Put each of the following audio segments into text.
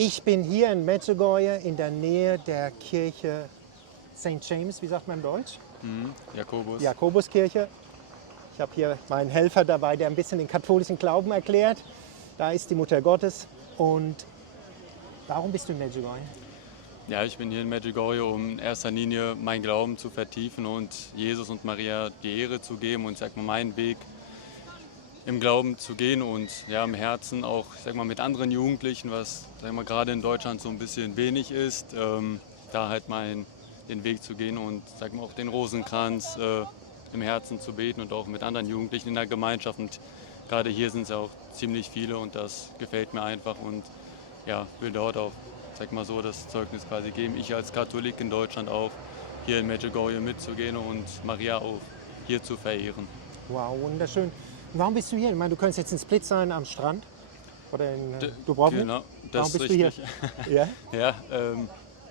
Ich bin hier in Medjugorje in der Nähe der Kirche St. James, wie sagt man im Deutsch? Jakobus. Jakobuskirche. Ich habe hier meinen Helfer dabei, der ein bisschen den katholischen Glauben erklärt. Da ist die Mutter Gottes. Und warum bist du in Medjugorje? Ja, ich bin hier in Medjugorje, um in erster Linie meinen Glauben zu vertiefen und Jesus und Maria die Ehre zu geben und sag mal, meinen Weg im Glauben zu gehen und ja, im Herzen auch, ich sag mal, mit anderen Jugendlichen, was sag mal, gerade in Deutschland so ein bisschen wenig ist, da halt den Weg zu gehen und sag mal, auch den Rosenkranz im Herzen zu beten und auch mit anderen Jugendlichen in der Gemeinschaft. Und gerade hier sind es ja auch ziemlich viele und das gefällt mir einfach und ja, will dort auch, sag mal so, das Zeugnis quasi geben. Ich als Katholik in Deutschland auch hier in Medjugorje mitzugehen und Maria auch hier zu verehren. Wow, wunderschön. Und warum bist du hier? Ich meine, du könntest jetzt in Split sein am Strand oder in Dubrovnik. Genau, Warum das ist bist du hier? richtig. Ja, Ja,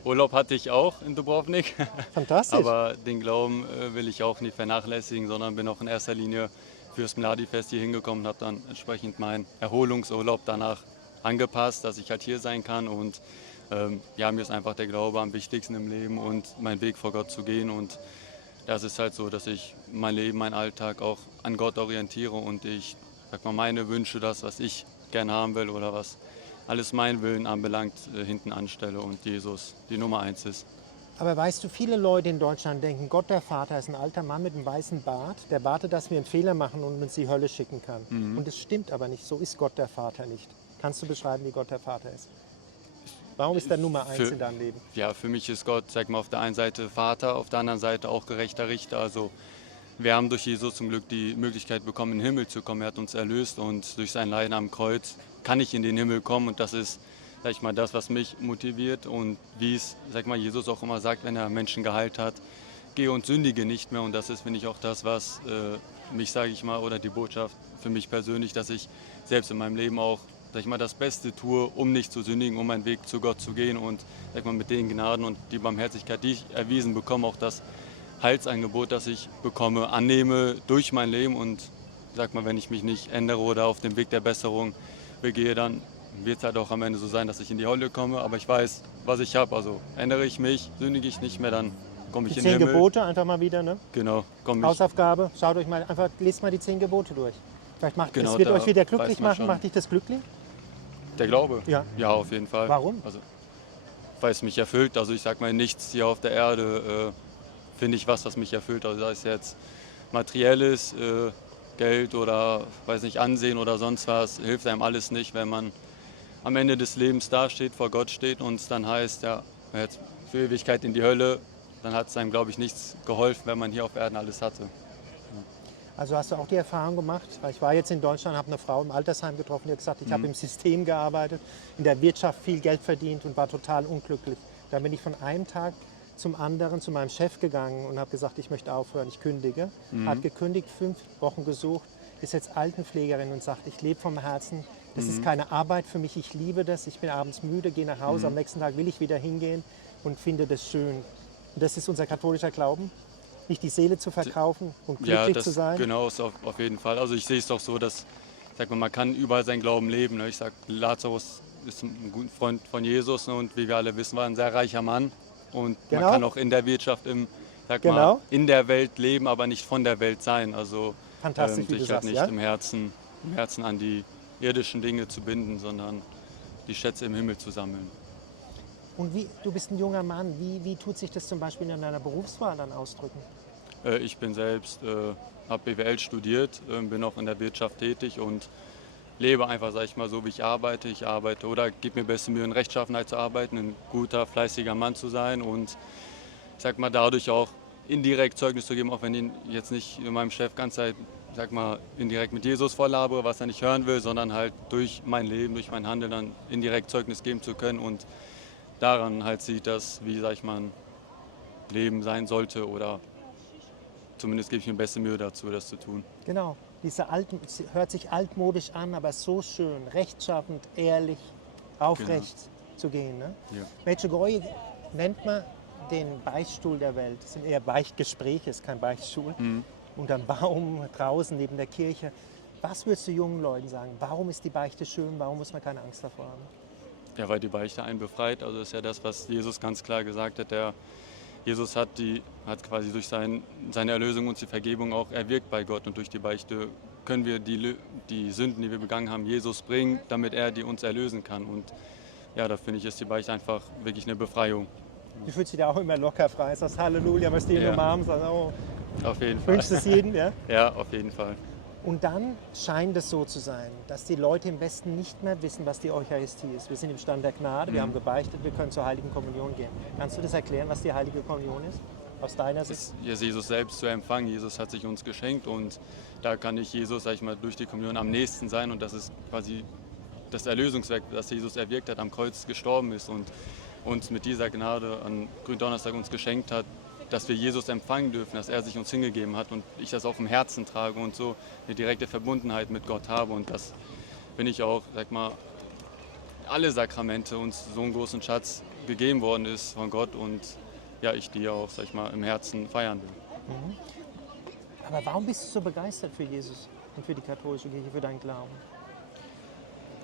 Urlaub hatte ich auch in Dubrovnik, fantastisch. aber den Glauben will ich auch nicht vernachlässigen, sondern bin auch in erster Linie fürs Mladi-Fest hier hingekommen und habe dann entsprechend meinen Erholungsurlaub danach angepasst, dass ich halt hier sein kann und ja, mir ist einfach der Glaube am wichtigsten im Leben und meinen Weg vor Gott zu gehen und das ist halt so, dass ich mein Leben, meinen Alltag auch an Gott orientiere und ich, sag mal, meine Wünsche, das, was ich gerne haben will oder was alles mein Willen anbelangt, hinten anstelle und Jesus die Nummer 1 ist. Aber weißt du, viele Leute in Deutschland denken, Gott der Vater ist ein alter Mann mit einem weißen Bart, der wartet, dass wir einen Fehler machen und uns die Hölle schicken kann. Und es stimmt aber nicht, so ist Gott der Vater nicht. Kannst du beschreiben, wie Gott der Vater ist? Warum ist der Nummer 1 in deinem Leben? Ja, für mich ist Gott, sag mal, auf der einen Seite Vater, auf der anderen Seite auch gerechter Richter. Also wir haben durch Jesus zum Glück die Möglichkeit bekommen, in den Himmel zu kommen. Er hat uns erlöst und durch sein Leiden am Kreuz kann ich in den Himmel kommen und das ist, sag ich mal, das, was mich motiviert und wie es, sag mal, Jesus auch immer sagt, wenn er Menschen geheilt hat, gehe und sündige nicht mehr und das ist, finde ich, auch das, was mich, sage ich mal, oder die Botschaft für mich persönlich, dass ich selbst in meinem Leben auch, sag ich mal, das Beste tue, um nicht zu sündigen, um meinen Weg zu Gott zu gehen und, sag ich mal, mit den Gnaden und die Barmherzigkeit, die ich erwiesen bekomme, auch das Heilsangebot, das ich bekomme, annehme durch mein Leben und, sag mal, wenn ich mich nicht ändere oder auf dem Weg der Besserung begehe, dann wird es halt auch am Ende so sein, dass ich in die Hölle komme, aber ich weiß, was ich habe, also ändere ich mich, sündige ich nicht mehr, dann komme ich Die in den 10 Himmel. Gebote einfach mal wieder, ne? Genau, komme ich. Hausaufgabe, schaut euch mal, einfach lest mal die 10 Gebote durch. Vielleicht macht Genau, es wird da euch wieder weiß glücklich man machen, schon. macht dich das glücklich? Der Glaube? Ja. Ja, auf jeden Fall. Warum? Also, weil es mich erfüllt. Also ich sag mal, nichts hier auf der Erde finde ich was mich erfüllt. Also sei es jetzt materielles, Geld oder weiß nicht, Ansehen oder sonst was, hilft einem alles nicht, wenn man am Ende des Lebens dasteht, vor Gott steht und es dann heißt, ja, jetzt für Ewigkeit in die Hölle, dann hat es einem, glaube ich, nichts geholfen, wenn man hier auf Erden alles hatte. Also hast du auch die Erfahrung gemacht, weil ich war jetzt in Deutschland, habe eine Frau im Altersheim getroffen, die hat gesagt, ich habe im System gearbeitet, in der Wirtschaft viel Geld verdient und war total unglücklich. Dann bin ich von einem Tag zum anderen zu meinem Chef gegangen und habe gesagt, ich möchte aufhören, ich kündige. Hat gekündigt, 5 Wochen gesucht, ist jetzt Altenpflegerin und sagt, ich lebe vom Herzen, das ist keine Arbeit für mich, ich liebe das, ich bin abends müde, gehe nach Hause, am nächsten Tag will ich wieder hingehen und finde das schön. Und das ist unser katholischer Glauben, nicht die Seele zu verkaufen und Ja, glücklich das zu sein. genau ist auf jeden Fall. Also ich sehe es doch so, dass, sag mal, man kann überall seinen Glauben leben. Ne? Ich sag, Lazarus ist ein guter Freund von Jesus, ne? Und wie wir alle wissen, war ein sehr reicher Mann. Und Genau. man kann auch in der Wirtschaft sag Genau. mal, in der Welt leben, aber nicht von der Welt sein. Also Fantastisch, wie du sich halt sagst, nicht ja? im Herzen an die irdischen Dinge zu binden, sondern die Schätze im Himmel zu sammeln. Und du bist ein junger Mann, wie tut sich das zum Beispiel in deiner Berufswahl dann ausdrücken? Ich bin selbst, habe BWL studiert, bin auch in der Wirtschaft tätig und lebe einfach, sag ich mal, so wie ich arbeite. Ich arbeite oder gebe mir beste Mühe, in Rechtschaffenheit zu arbeiten, ein guter, fleißiger Mann zu sein und ich sag mal, dadurch auch indirekt Zeugnis zu geben, auch wenn ich jetzt nicht meinem Chef ganz Zeit, sag mal, indirekt mit Jesus voll labere, was er nicht hören will, sondern halt durch mein Leben, durch mein Handeln dann indirekt Zeugnis geben zu können und daran halt sieht, dass, wie, sag ich mal, ein Leben sein sollte oder zumindest gebe ich mir beste Mühe dazu, das zu tun. Genau, es hört sich altmodisch an, aber so schön, rechtschaffend, ehrlich, aufrecht zu gehen. Ne? Ja. Medjugorje nennt man den Beichtstuhl der Welt. Das sind eher Beichtgespräche, ist kein Beichtstuhl. Unterm Baum, draußen neben der Kirche. Was würdest du jungen Leuten sagen? Warum ist die Beichte schön? Warum muss man keine Angst davor haben? Ja, weil die Beichte einen befreit. Also das ist ja das, was Jesus ganz klar gesagt hat. Jesus hat quasi durch seine Erlösung uns die Vergebung auch erwirkt bei Gott. Und durch die Beichte können wir die Sünden, die wir begangen haben, Jesus bringen, damit er die uns erlösen kann. Und ja, da finde ich, ist die Beichte einfach wirklich eine Befreiung. Du fühlst dich da auch immer locker frei, sagst Halleluja, was die Ja. umarmen, sagst, oh, Auf jeden Fall. wünschst es jedem, ja? Ja, auf jeden Fall. Und dann scheint es so zu sein, dass die Leute im Westen nicht mehr wissen, was die Eucharistie ist. Wir sind im Stand der Gnade, wir haben gebeichtet, wir können zur Heiligen Kommunion gehen. Kannst du das erklären, was die Heilige Kommunion ist, aus deiner Sicht? Ist Jesus selbst zu empfangen. Jesus hat sich uns geschenkt und da kann ich Jesus, sag ich mal, durch die Kommunion am nächsten sein und das ist quasi das Erlösungswerk, das Jesus erwirkt hat, am Kreuz gestorben ist und uns mit dieser Gnade an Gründonnerstag uns geschenkt hat, dass wir Jesus empfangen dürfen, dass er sich uns hingegeben hat und ich das auch im Herzen trage und so eine direkte Verbundenheit mit Gott habe. Und das bin ich auch, sag mal, alle Sakramente uns so einen großen Schatz gegeben worden ist von Gott und ja, ich die auch, sag ich mal, im Herzen feiern will. Aber warum bist du so begeistert für Jesus und für die katholische Kirche, für deinen Glauben?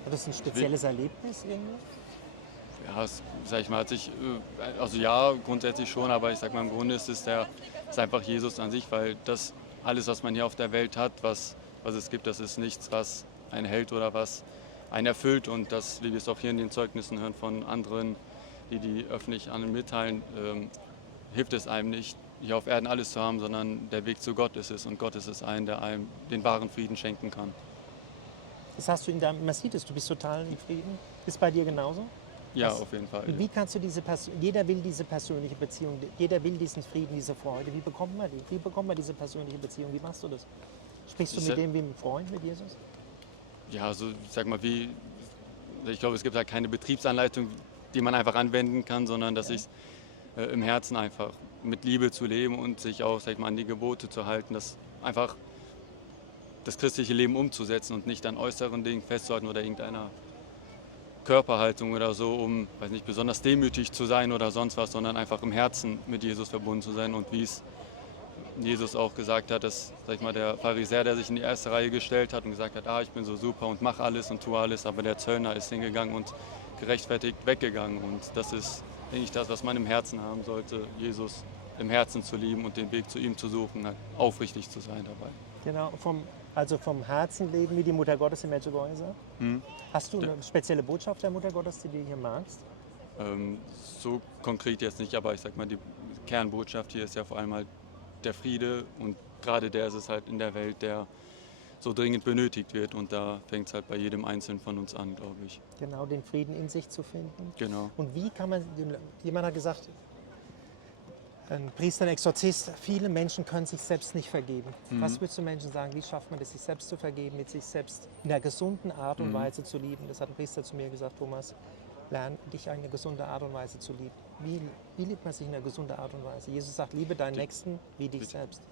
War das ein spezielles Erlebnis irgendwie? Ja, sag ich mal, also ja, grundsätzlich schon, aber ich sag mal, im Grunde ist einfach Jesus an sich, weil das alles, was man hier auf der Welt hat, was es gibt, das ist nichts, was einen hält oder was einen erfüllt und das, wie wir es auch hier in den Zeugnissen hören von anderen, die öffentlich anderen mitteilen, hilft es einem nicht, hier auf Erden alles zu haben, sondern der Weg zu Gott ist es und Gott ist es der einem den wahren Frieden schenken kann. Das hast du man sieht es, du bist total im Frieden. Ist bei dir genauso? Ja, auf jeden Fall. Wie kannst du jeder will diese persönliche Beziehung, jeder will diesen Frieden, diese Freude. Wie bekommt man die? Wie bekommt man diese persönliche Beziehung? Wie machst du das? Sprichst du mit dem wie mit einem Freund, mit Jesus? Ja, also ich sag mal, ich glaube, es gibt halt keine Betriebsanleitung, die man einfach anwenden kann, sondern dass ich im Herzen einfach mit Liebe zu leben und sich auch, sag ich mal, an die Gebote zu halten, das einfach das christliche Leben umzusetzen und nicht an äußeren Dingen festzuhalten oder irgendeiner Körperhaltung oder so, um, weiß nicht, besonders demütig zu sein oder sonst was, sondern einfach im Herzen mit Jesus verbunden zu sein und wie es Jesus auch gesagt hat, dass, sag ich mal, der Pharisäer, der sich in die erste Reihe gestellt hat und gesagt hat, ich bin so super und mache alles und tue alles, aber der Zöllner ist hingegangen und gerechtfertigt weggegangen und das ist, denke ich, das, was man im Herzen haben sollte, Jesus im Herzen zu lieben und den Weg zu ihm zu suchen, halt aufrichtig zu sein dabei. Genau, vom Herzen leben, wie die Mutter Gottes im Medjugorje sagt. Hast du eine spezielle Botschaft der Mutter Gottes, die du hier magst? So konkret jetzt nicht, aber ich sag mal, die Kernbotschaft hier ist ja vor allem halt der Friede und gerade der ist es halt in der Welt, der so dringend benötigt wird und da fängt es halt bei jedem Einzelnen von uns an, glaube ich. Genau, den Frieden in sich zu finden. Genau. Und wie kann man, jemand hat gesagt, ein Priester, ein Exorzist, viele Menschen können sich selbst nicht vergeben. Was würdest du Menschen sagen, wie schafft man es, sich selbst zu vergeben, mit sich selbst in einer gesunden Art und Weise zu lieben? Das hat ein Priester zu mir gesagt, Thomas, lerne dich eine gesunde Art und Weise zu lieben. Wie liebt man sich in einer gesunden Art und Weise? Jesus sagt, liebe deinen Nächsten wie dich selbst.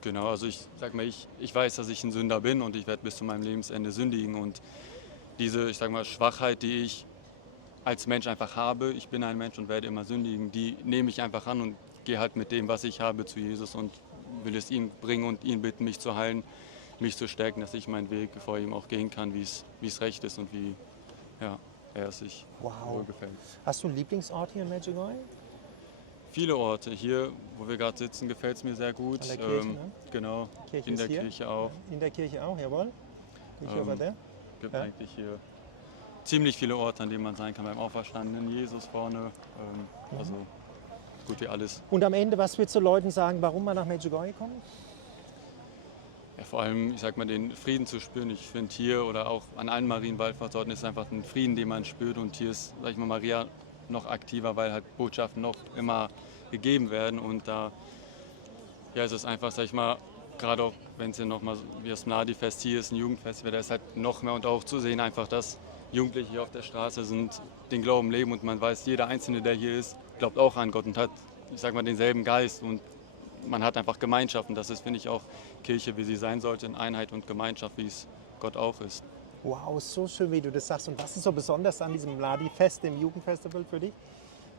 Genau, also ich sag mal, ich weiß, dass ich ein Sünder bin und ich werde bis zu meinem Lebensende sündigen und diese, ich sag mal, Schwachheit, die ich als Mensch einfach habe, ich bin ein Mensch und werde immer sündigen, die nehme ich einfach an und gehe halt mit dem, was ich habe, zu Jesus und will es ihm bringen und ihn bitten, mich zu heilen, mich zu stärken, dass ich meinen Weg vor ihm auch gehen kann, wie es recht ist und wie er es sich wohl gefällt. Hast du einen Lieblingsort hier in Medjugorje? Viele Orte. Hier, wo wir gerade sitzen, gefällt es mir sehr gut. An der Kirche, ne? Genau, Kirche in ist der hier? Kirche auch. In der Kirche auch, jawohl. Kirche over there. Gibt Ja. eigentlich hier ziemlich viele Orte, an denen man sein kann. Beim Auferstandenen Jesus vorne. Also gut wie alles. Und am Ende, was würdest du Leuten sagen, warum man nach Medjugorje kommt? Ja, vor allem, ich sag mal, den Frieden zu spüren. Ich finde hier oder auch an allen Marienwallfahrtsorten ist einfach ein Frieden, den man spürt. Und hier ist, sag ich mal, Maria noch aktiver, weil halt Botschaften noch immer gegeben werden. Und da ist es einfach, sag ich mal, gerade auch wenn es hier nochmal wie das Mladi-Fest hier ist, ein Jugendfestival, da ist halt noch mehr und auch zu sehen einfach, dass Jugendliche hier auf der Straße sind, den Glauben leben und man weiß, jeder Einzelne, der hier ist, glaubt auch an Gott und hat, ich sag mal, denselben Geist und man hat einfach Gemeinschaft und das ist, finde ich, auch Kirche, wie sie sein sollte, in Einheit und Gemeinschaft, wie es Gott auch ist. Wow, so schön, wie du das sagst. Und was ist so besonders an diesem Mladi-Fest, dem Jugendfestival für dich?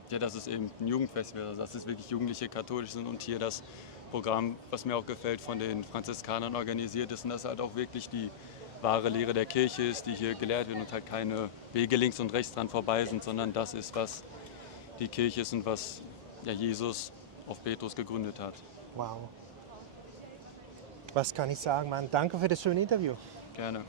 Ja, das ist eben ein Jugendfestival, also dass es wirklich Jugendliche katholisch sind und hier das Programm, was mir auch gefällt, von den Franziskanern organisiert ist und dass halt auch wirklich die wahre Lehre der Kirche ist, die hier gelehrt wird und halt keine Wege links und rechts dran vorbei sind, sondern das ist, was die Kirche ist und was ja, Jesus auf Petrus gegründet hat. Wow. Was kann ich sagen, Mann? Danke für das schöne Interview. Gerne.